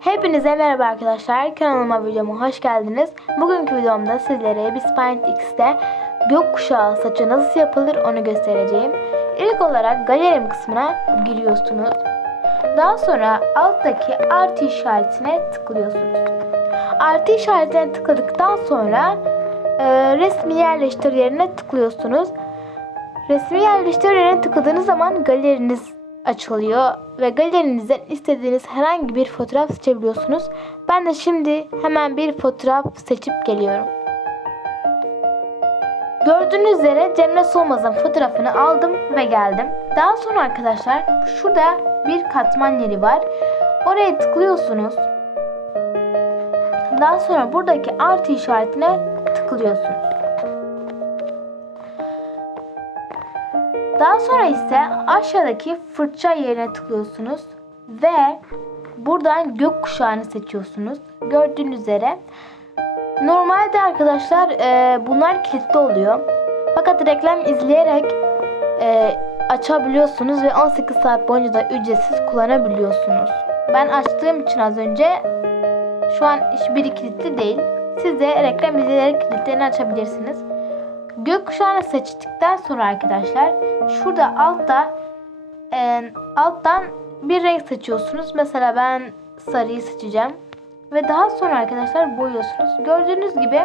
Hepinize merhaba arkadaşlar. Kanalıma videoma hoş geldiniz. Bugünkü videomda sizlere Bispint X'te gökkuşağı saçı nasıl yapılır onu göstereceğim. İlk olarak galerim kısmına giriyorsunuz. Daha sonra alttaki artı işaretine tıklıyorsunuz. Artı işaretine tıkladıktan sonra e, resmi yerleştir yerine tıklıyorsunuz. Resmi yerleştir yerine tıkladığınız zaman galeriniz açılıyor ve galerinizden istediğiniz herhangi bir fotoğraf seçebiliyorsunuz. Ben de şimdi hemen bir fotoğraf seçip geliyorum. Gördüğünüz üzere Cemre Solmaz'ın fotoğrafını aldım ve geldim. Daha sonra arkadaşlar şurada bir katman yeri var. Oraya tıklıyorsunuz. Daha sonra buradaki artı işaretine tıklıyorsunuz. Daha sonra ise aşağıdaki fırça yerine tıklıyorsunuz ve buradan gökkuşağını seçiyorsunuz. Gördüğünüz üzere. Normalde arkadaşlar e, bunlar kilitli oluyor. Fakat reklam izleyerek e, açabiliyorsunuz ve 18 saat boyunca da ücretsiz kullanabiliyorsunuz. Ben açtığım için az önce şu an hiçbiri kilitli değil. Siz de reklam izleyerek kilitlerini açabilirsiniz. Gökkuşağını seçtikten sonra arkadaşlar şurada altta e, alttan bir renk seçiyorsunuz. Mesela ben sarıyı seçeceğim. Ve daha sonra arkadaşlar boyuyorsunuz. Gördüğünüz gibi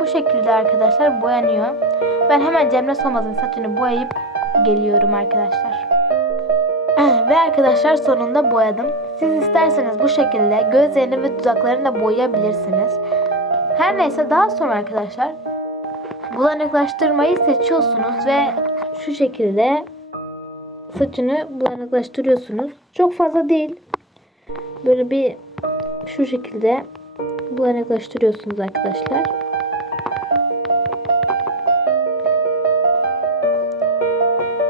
bu şekilde arkadaşlar boyanıyor. Ben hemen Cemre Solmaz'ın saçını boyayıp geliyorum arkadaşlar. Ve arkadaşlar sonunda boyadım. Siz isterseniz bu şekilde gözlerini ve dudaklarını da boyayabilirsiniz. Her neyse daha sonra arkadaşlar bulanıklaştırmayı seçiyorsunuz ve şu şekilde saçını bulanıklaştırıyorsunuz. Çok fazla değil. Böyle bir şu şekilde bulanıklaştırıyorsunuz arkadaşlar.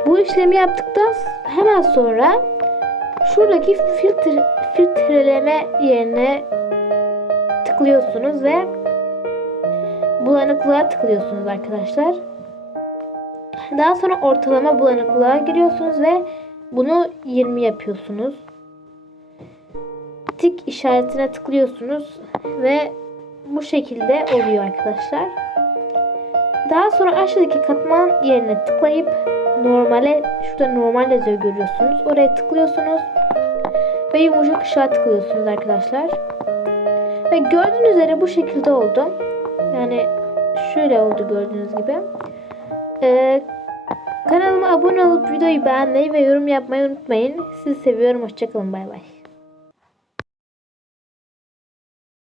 Bu işlemi yaptıktan hemen sonra şuradaki filtre, filtreleme yerine tıklıyorsunuz ve bulanıklığa tıklıyorsunuz arkadaşlar. Daha sonra ortalama bulanıklığa giriyorsunuz ve bunu 20 yapıyorsunuz. Tik işaretine tıklıyorsunuz ve bu şekilde oluyor arkadaşlar. Daha sonra aşağıdaki katman yerine tıklayıp normale şurada normal yazıyor görüyorsunuz. Oraya tıklıyorsunuz ve yumuşak ışığa tıklıyorsunuz arkadaşlar. Ve gördüğünüz üzere bu şekilde oldu. Yani şöyle oldu gördüğünüz gibi. Ee, kanalıma abone olup videoyu beğenmeyi ve yorum yapmayı unutmayın. Sizi seviyorum. Hoşçakalın. Bay bay.